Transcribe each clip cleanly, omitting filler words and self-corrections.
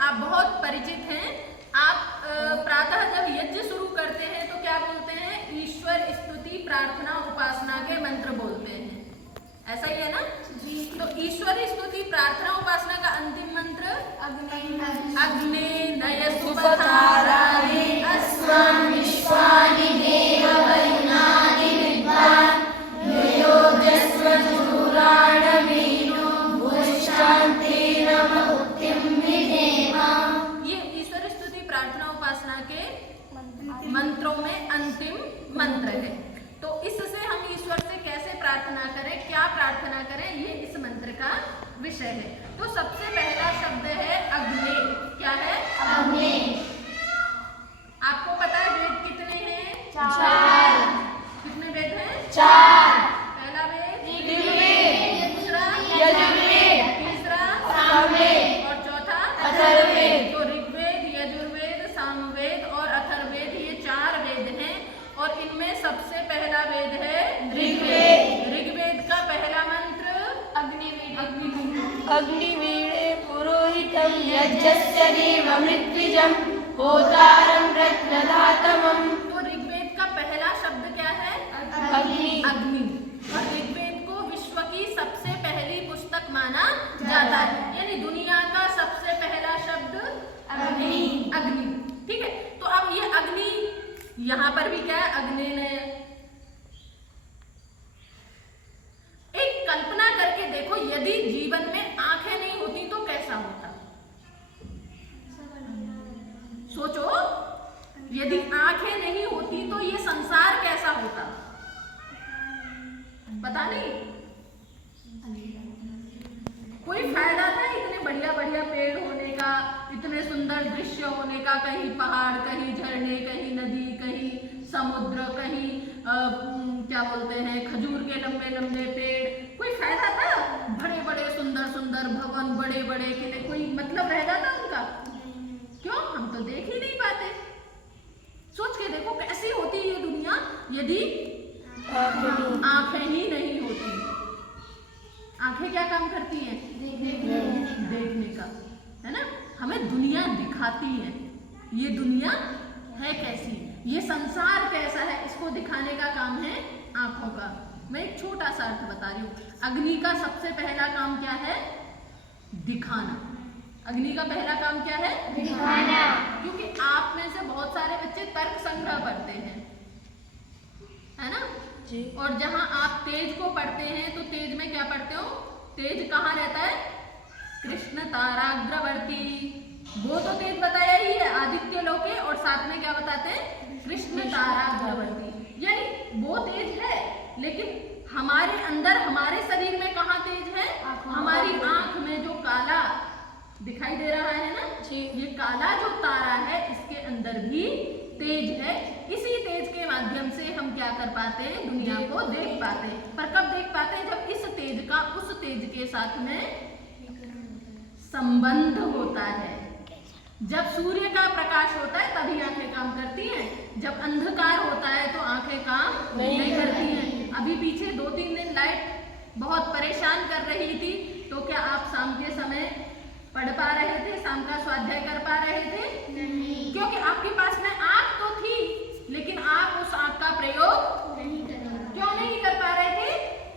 आप बहुत परिचित हैं। आप प्रातः जब यज्ञ शुरू करते हैं तो क्या बोलते हैं? ईश्वर स्तुति प्रार्थना उपासना के मंत्र बोलते हैं, ऐसा ही है ना जी। तो ईश्वर स्तुति प्रार्थना उपासना का अंतिम मंत्र अग्ने नय सुपथाराणि अस्वान् विश्वानि देववरुणानि विद्वान् योजस्व चूराणवेनो भूशान्तेन भक्तिं विधेम। ये ईश्वर स्तुति प्रार्थना उपासना के मंत्रों में अंतिम मंत्र है। तो इससे हम ईश्वर से कैसे प्रार्थना करें, क्या प्रार्थना करें, ये इस मंत्र का विषय है। तो सबसे पहला शब्द है अग्ने। क्या है? अग्ने। आपको पता है वेद कितने हैं? 4। कितने वेद हैं? 4। पहला वेद ऋग्वेद, दूसरा यजुर्वेद, तीसरा सामवेद और चौथा अथर्ववेद। तो ऋग्वेद, यजुर्वेद, सामवेद और अथर्ववेद ये 4 वेद हैं और इनमें सबसे पहला वेद है ऋग्वेद। ऋग्वेद का पहला मंत्र अग्निवीणे पुरोहितं यज्ञस्य देवमृत्विजं होतारं रत्नधातमम्। तो ऋग्वेद का पहला शब्द क्या है? अग्नि। अग्नि। और ऋग्वेद को विश्व की सबसे पहली पुस्तक माना जाता है, यानी दुनिया का सबसे पहला शब्द अग्नि। अग्नि, ठीक है। तो अब ये अग्नि यहाँ पर भी क्या है? अग्नि ने एक कल्पना करके देखो, यदि जीवन में आंखें नहीं होती तो कैसा होता? सोचो, यदि आंखें नहीं होती तो ये संसार कैसा होता? पता नहीं। कोई फायदा था इतने बढ़िया बढ़िया पेड़ होने का, इतने सुंदर दृश्य होने का, कहीं पहाड़, कहीं झरने, कहीं नदी, कहीं समुद्र, कहीं क्या बोलते हैं खजूर के लंबे लंबे पेड़, कोई फायदा था? बड़े बड़े सुंदर सुंदर भवन, बड़े बड़े किले, कोई मतलब रहता था उनका? क्यों? हम तो देख ही नहीं पाते। सोच के देखो कैसी होती ये दुनिया यदि आंखें ही नहीं होती। आंखें क्या काम करती हैं? देखने का, है ना। हमें दुनिया दिखाती है, ये दुनिया है कैसी, ये संसार कैसा है, इसको दिखाने का काम है आंखों का। मैं एक छोटा सा अर्थ बता रही हूँ। अग्नि का सबसे पहला काम क्या है? दिखाना। अग्नि का पहला काम क्या है? दिखाना। क्योंकि आप में से बहुत सारे बच्चे तर्क संग्रह पढ़ते हैं, है ना जी। और जहां आप तेज को पढ़ते हैं तो तेज में क्या पढ़ते हो? तेज कहाँ रहता है? कृष्ण ताराग्रवर्ती। वो तो तेज बताया ही है, आदित्य लोके, और साथ में क्या बताते हैं? कृष्ण ताराग्रवर्ती। यानी वो तेज है, लेकिन हमारे अंदर, हमारे शरीर में कहाँ तेज है? हमारी आंख में जो काला दिखाई दे रहा है ना जी, ये काला जो तारा है इसके अंदर भी तेज है। इसी तेज के माध्यम से हम क्या कर पाते हैं? दुनिया को देख पाते हैं। पर कब देख पाते हैं? जब इस तेज का उस तेज के साथ में संबंध होता है। जब सूर्य का प्रकाश होता है तभी आंखें काम करती हैं, जब अंधकार होता है तो आंखें काम नहीं करती हैं। अभी पीछे 2-3 दिन लाइट बहुत परेशान कर रही थी, तो क्या आप शाम के समय पढ़ पा रहे थे? शाम का स्वाध्याय कर पा रहे थे? नहीं। क्योंकि आपके पास में आंख तो थी, लेकिन आप उस आंख का प्रयोग क्यों नहीं कर पा रहे थे?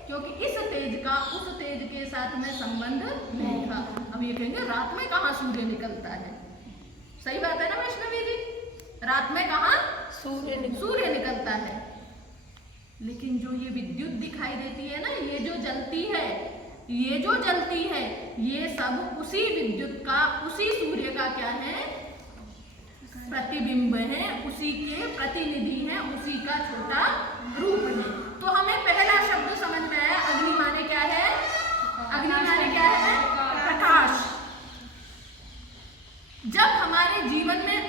क्योंकि इस तेज का उस तेज के साथ में संबंध नहीं था। अब ये कहेंगे रात में कहाँ सूर्य निकलता है? सही बात है ना वैष्णवी जी, रात में कहाँ सूर्य निकलता है। लेकिन जो ये विद्युत दिखाई देती है ना, ये जो जलती है, ये जो जलती है, ये सब उसी विद्युत का, उसी सूर्य का क्या है? प्रतिबिंब है, उसी के प्रतिनिधि है, उसी का छोटा रूप है। तो हमें पहला शब्द समझ में आया। अग्नि माने क्या है? अग्नि माने क्या है? प्रकाश। जब हमारे जीवन में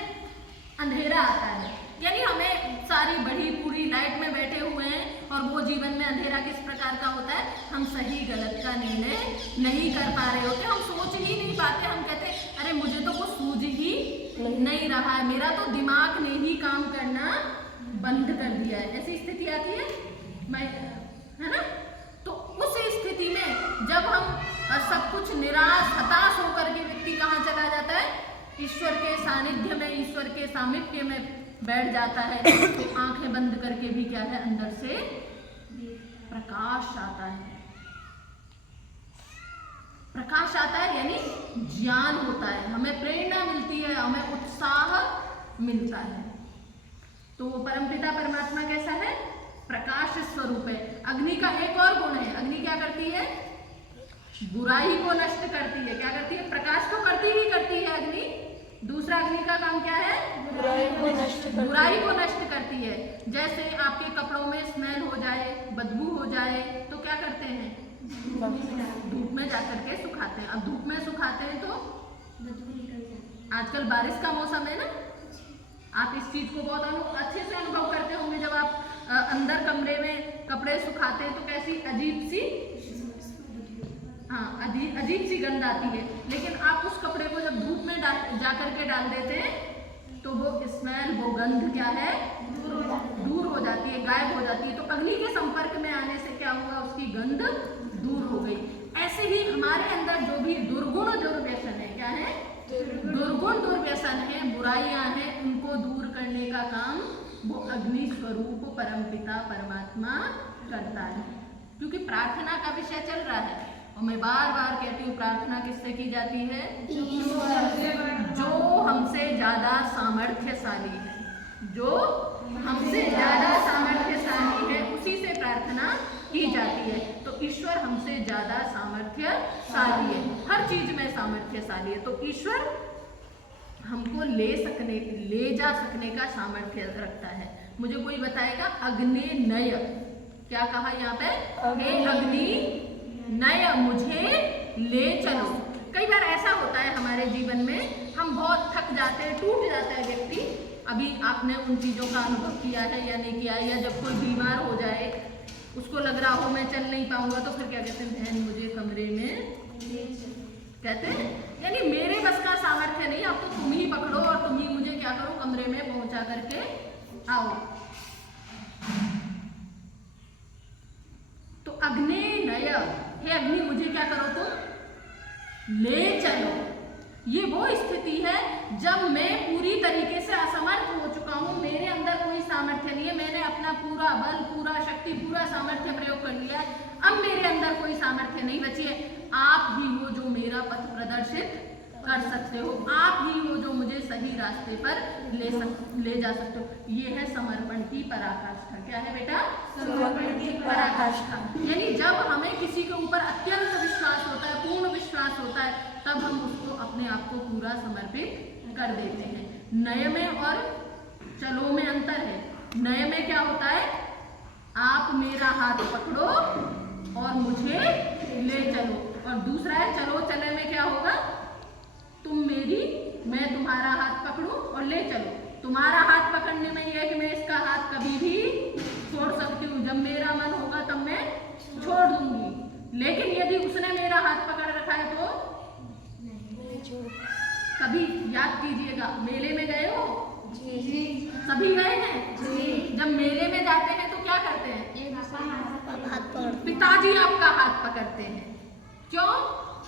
अंधेरा आता है, यानी हमें सारी बड़ी पूरी लाइट में बैठे हुए हैं और वो जीवन में अंधेरा किस प्रकार का होता है? हम सही गलत का निर्णय नहीं कर पा रहे होते, हम सोच ही नहीं पाते। हम कहते हैं अरे मुझे तो कुछ सूझ ही नहीं रहा है, मेरा तो दिमाग ने ही काम करना बंद कर दिया है। ऐसी स्थिति आती है, है ना। तो उस स्थिति में जब हम सब कुछ निराश हताश होकर के व्यक्ति कहाँ चला जाता है? ईश्वर के सानिध्य में, ईश्वर के सामीप्य में बैठ जाता है तो आंखें बंद करके भी क्या है, अंदर से प्रकाश आता है। प्रकाश आता है यानी ज्ञान होता है, हमें प्रेरणा मिलती है, हमें उत्साह मिलता है। तो परमपिता परमात्मा कैसा है? प्रकाश स्वरूप है। अग्नि का एक और गुण है, अग्नि क्या करती है? बुराई को नष्ट करती है। क्या करती है? प्रकाश तो करती ही करती है अग्नि। दूसरा अग्नि का काम क्या है? बुराई को नष्ट करती है। जैसे आपके कपड़ों में स्मेल हो जाए, बदबू हो जाए तो क्या करते हैं? धूप में जाकर के सुखाते हैं। अब धूप में सुखाते हैं तो आजकल बारिश का मौसम है ना, आप इस चीज को बहुत अच्छे से अनुभव करते होंगे। जब आप अंदर कमरे में कपड़े सुखाते हैं तो कैसी अजीब सी अजीब सी गंध आती है, लेकिन आप उस कपड़े को जब धूप में जाकर के डाल देते हैं तो वो स्मेल, वो गंध क्या है? दूर हो जाती है, गायब हो जाती है। तो अग्नि के संपर्क में आने से क्या हुआ? उसकी गंध दूर हो गई। ऐसे ही हमारे अंदर जो भी दुर्गुण दुर्व्यसन है, क्या है? दुर्गुण दुर्व्यसन है, बुराइयां हैं, उनको दूर करने का काम वो अग्नि स्वरूप परमपिता परमात्मा करता है। क्योंकि प्रार्थना का विषय चल रहा है और मैं बार बार कहती हूँ, प्रार्थना किससे की जाती है? जो हमसे ज्यादा सामर्थ्यशाली है, जो हमसे ज्यादा सामर्थ्यशाली है उसी से प्रार्थना की जाती है। तो ईश्वर हमसे ज्यादा सामर्थ्यशाली है, हर चीज में सामर्थ्यशाली है। तो ईश्वर हमको ले जा सकने का सामर्थ्य रखता है। मुझे कोई बताएगा अग्नि नय क्या कहा यहाँ पे? हे अग्नि नय मुझे ले चलो। कई बार ऐसा होता है हमारे जीवन में, हम बहुत थक जाते हैं, टूट जाता है व्यक्ति। अभी आपने उन चीजों का अनुभव किया है या नहीं किया, या जब कोई बीमार हो जाए, उसको लग रहा हो मैं चल नहीं पाऊंगा, तो फिर क्या कहते हैं? बहन मुझे कमरे में कहते हैं, यानी मेरे बस का सामर्थ्य नहीं, अब तो तुम ही पकड़ो और तुम ही मुझे क्या करो? कमरे में पहुंचा करके आओ। तो अग्नि नय, हे अग्नि मुझे क्या करो? तुम ले चलो। ये वो स्थिति है जब मैं पूरी तरीके से असमर्थ हो चुका हूं, मेरे अंदर कोई सामर्थ्य नहीं है, मैंने अपना पूरा बल, पूरा शक्ति, पूरा सामर्थ्य प्रयोग कर लिया है, अब मेरे अंदर कोई सामर्थ्य नहीं बची है। आप ही हो जो मेरा पथ प्रदर्शित कर सकते हो, आप ही हो जो मुझे सही रास्ते पर ले जा सकते हो। ये है समर्पण की पराकाष्ठा। क्या है बेटा? समर्पण की पराकाष्ठा। यानी जब हमें किसी के ऊपर अत्यंत विश्वास होता है, पूर्ण विश्वास होता है, तब हम उसको अपने आप को पूरा समर्पित कर देते हैं। नय में और चलो में अंतर है। नय में क्या होता है? आप मेरा हाथ पकड़ो और मुझे ले चलो। और दूसरा है चलो चले में क्या होगा? तुम मेरी, मैं तुम्हारा हाथ पकड़ूं और ले चलो। तुम्हारा हाथ पकड़ने में यह है कि मैं इसका हाथ कभी भी छोड़ सकती हूँ, जब मेरा मन होगा तब मैं छोड़ दूंगी। लेकिन यदि उसने मेरा हाथ पकड़ रखा है तो कभी याद कीजिएगा, मेले में गए हो? जी। सभी गए हैं? जी। जब मेले में जाते हैं तो क्या करते हैं? पिताजी आपका हाथ पकड़ते हैं। क्यों?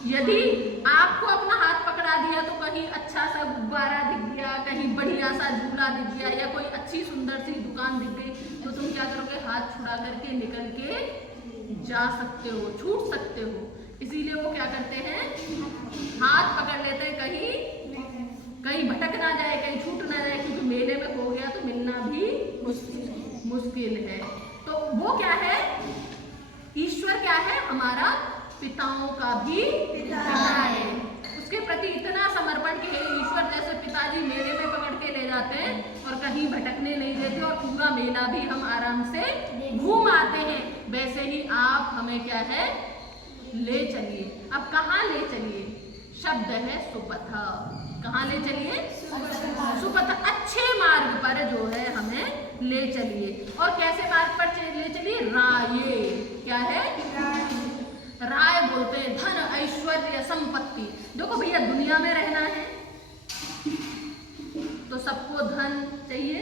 यदि आपको अपना हाथ पकड़ा दिया तो कहीं अच्छा सा गुब्बारा दिख गया, कहीं बढ़िया सा झूला दिख गया, या कोई अच्छी सुंदर सी दुकान दिख गई, तो तुम क्या करोगे? हाथ छुड़ा करके निकल के जा सकते हो, छूट सकते हो। इसीलिए वो क्या करते हैं? हाथ पकड़ लेते हैं, कहीं भटक ना जाए, कहीं छूट ना जाए, क्योंकि मेले में हो गया तो मिलना भी मुश्किल है। तो वो क्या है? ईश्वर क्या है? हमारा पिताओं का भी पिता है। उसके प्रति इतना समर्पण कि ईश्वर जैसे पिताजी मेले में पकड़ के ले जाते हैं और कहीं भटकने नहीं देते और पूरा मेला भी हम आराम से घूम आते हैं, वैसे ही आप हमें क्या है? ले चलिए। अब कहाँ ले चलिए? शब्द है सुपथ। कहाँ ले चलिए? सुपथ, अच्छे मार्ग पर जो है हमें ले चलिए। और कैसे मार्ग पर ले चलिए? राये। क्या है? राय बोलते हैं धन, ऐश्वर्य, संपत्ति। देखो भैया, दुनिया में रहना है तो सबको धन चाहिए,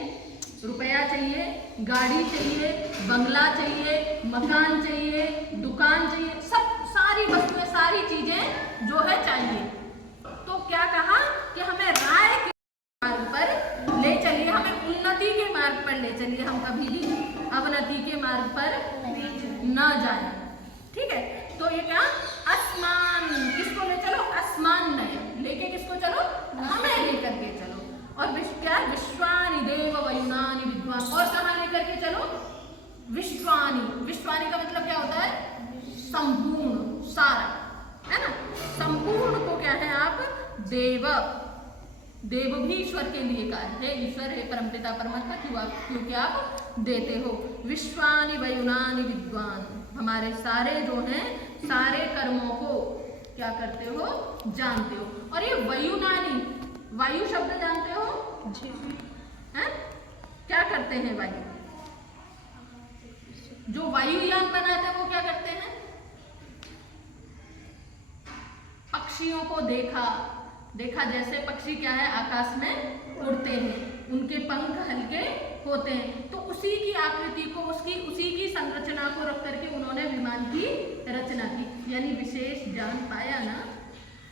रुपया चाहिए, गाड़ी चाहिए, बंगला चाहिए, मकान चाहिए, दुकान चाहिए, सब सारी वस्तुएं, सारी चीजें जो है चाहिए। तो क्या कहा कि हमें राय जाए। ठीक है, तो ये क्या आसमान किसको ले चलो, आसमान नए लेके किसको चलो, हमें लेकर के चलो। और क्या विश्वानि देव वयुनानि विद्वान, और कहाँ लेकर के चलो, विश्वानि। विश्वानि का मतलब क्या होता है, संपूर्ण, सारा, है ना। संपूर्ण को क्या है आप देव, देव भी ईश्वर के लिए कहा है, ईश्वर है परमपिता परमात्मा, क्योंकि आप देते हो। विश्वानि वयुनानि विद्वान, हमारे सारे जो हैं सारे कर्मों को क्या करते हो, जानते हो। और ये वयुनानि, वायु शब्द जानते हो हैं, क्या करते हैं वायु, जो वायुयान बनाते हैं वो क्या करते हैं, पक्षियों को देखा, जैसे पक्षी क्या है आकाश में उड़ते हैं, उनके पंख हल्के होते हैं, तो उसी की आकृति को, उसी की संरचना को रख करके उन्होंने विमान की रचना की। यानी विशेष ज्ञान पाया ना,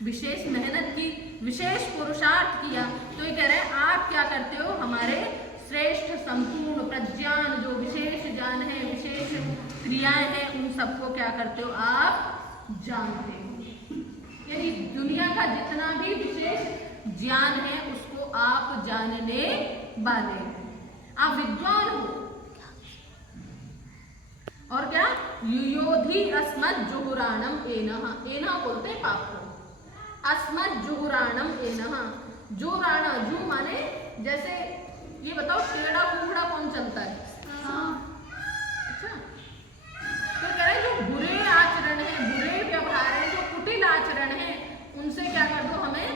विशेष मेहनत की, विशेष पुरुषार्थ किया। तो ये कह रहे हैं आप क्या करते हो, हमारे श्रेष्ठ संपूर्ण प्रज्ञान, जो विशेष ज्ञान है, विशेष क्रियाएं हैं, उन सबको क्या करते हो, आप जानते हो। यानी दुनिया का जितना भी विशेष ज्ञान है उसको आप जानने वाले हो, आप विद्वान हो। और क्या, युयोधि अस्मत् जुहुराणम एनः, एनः बोलते हैं पाप को, अस्मत् जुहुराणम एनः। जुहुराणा, जू माने जैसे, ये बताओ टेढ़ा कुंगड़ा कौन चलता है, अच्छा, तो कह रहे जो बुरे आचरण है, बुरे व्यवहार है, जो कुटिल आचरण है, उनसे क्या कर दो, हमें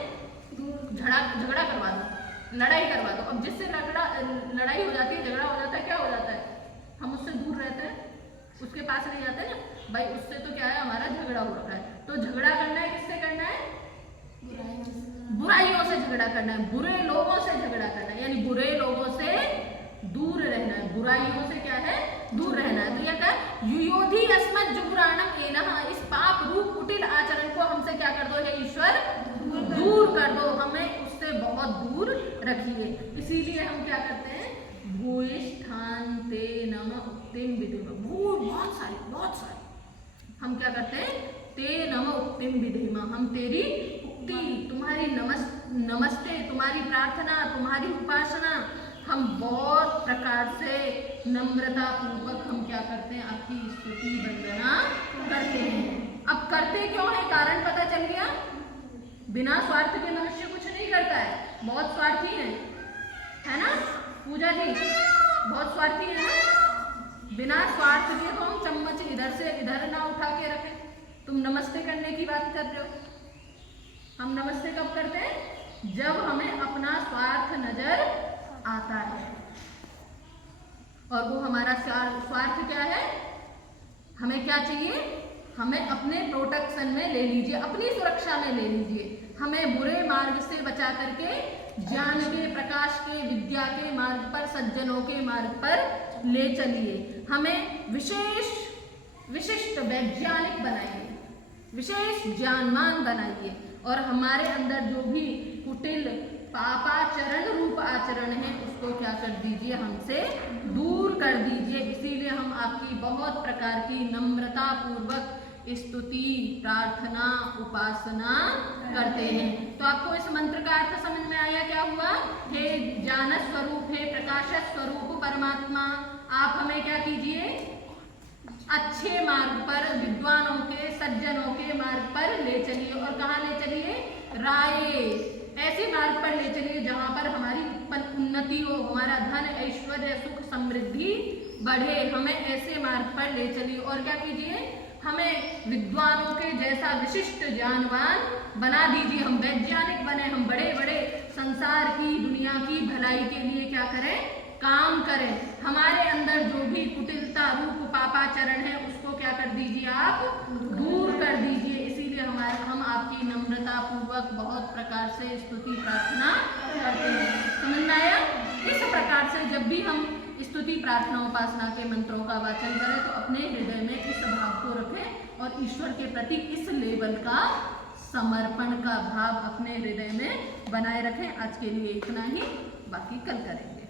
झगड़ा करवा दो, लड़ाई करवा दो। अब जिससे लड़ाई हो जाती है, झगड़ा हो जाता है, क्या हो जाता है, हम उससे दूर रहते हैं, उसके पास नहीं जाते ना भाई, उससे तो क्या है हमारा झगड़ा हो रखा है। तो झगड़ा करना है, किससे करना है, बुराइयों से झगड़ा करना है, बुरे लोगों से झगड़ा करना है, यानी बुरे लोगों से दूर रहना है, बुराइयों से क्या है, दूर रहना है। तो यह क्या, युयोधि अस्मत् जुहुराणम एनः, इस पाप रूप कुटिल आचरण को हमसे क्या कर दो, हे ईश्वर दूर कर दो, हमें उससे बहुत दूर रखिए। इसीलिए हम क्या करते हैं, भूयिष्ठान ते नम उक्तिम विधेम, बहुत सारी हम क्या करते हैं, ते नम उक्तिम विधेम, हम तेरी उक्ति, तुम्हारी नमस्ते, तुम्हारी प्रार्थना, तुम्हारी उपासना, हम बहुत प्रकार से नम्रता पूर्वक हम क्या करते हैं, आपकी स्तुति वंदना करते हैं। अब करते क्यों है, कारण पता चल गया, बिना स्वार्थ के मनुष्य कुछ नहीं करता है, बहुत स्वार्थी है ना पूजा जी, बहुत स्वार्थी है ना। बिना स्वार्थ के तो हम चम्मच इधर से इधर ना उठा के रखें। तुम नमस्ते करने की बात कर रहे हो, हम नमस्ते कब करते हैं, जब हमें अपना स्वार्थ नजर आता है। और वो हमारा स्वार्थ क्या है, हमें क्या चाहिए, हमें अपने प्रोटेक्शन में ले लीजिए, अपनी सुरक्षा में ले लीजिए, हमें बुरे मार्ग से बचा करके ज्ञान के, प्रकाश के, विद्या के मार्ग पर, सज्जनों के मार्ग पर ले चलिए। हमें विशिष्ट वैज्ञानिक बनाइए, विशेष ज्ञानवान बनाइए, और हमारे अंदर जो भी कुटिल पापाचरण रूप आचरण है उसको क्या कर दीजिए, हमसे दूर कर दीजिए। इसीलिए हम आपकी बहुत प्रकार की नम्रता पूर्वक स्तुति, प्रार्थना, उपासना करते हैं। तो आपको इस मंत्र का अर्थ समझ में आया, क्या हुआ, हे ज्ञान स्वरूप, हे प्रकाश स्वरूप परमात्मा, आप हमें क्या कीजिए, अच्छे मार्ग पर, विद्वानों के, सज्जनों के मार्ग पर ले चलिए। और कहाँ ले चलिए, राय, ऐसे मार्ग पर ले चलिए जहाँ पर हमारी उन्नति हो, हमारा धन, ऐश्वर्य, सुख, समृद्धि बढ़े, हमें ऐसे मार्ग पर ले चलिए। और क्या कीजिए, हमें विद्वानों के जैसा विशिष्ट ज्ञानवान बना दीजिए, हम वैज्ञानिक बने, हम बड़े बड़े संसार की, दुनिया की भलाई के लिए क्या करें, काम करें। हमारे अंदर जो भी कुटिलता रूप पापाचरण है उसको क्या कर दीजिए, आप दूर कर दीजिए। इसीलिए हम आपकी नम्रता पूर्वक बहुत प्रकार से स्तुति प्रार्थना करते हैं। समझ में आया? इस प्रकार से जब भी हम स्तुति प्रार्थना उपासना के मंत्रों का वाचन करें तो अपने हृदय में इस भाव को रखें और ईश्वर के प्रति इस लेवल का समर्पण का भाव अपने हृदय में बनाए रखें। आज के लिए इतना ही, बाकी कल करेंगे।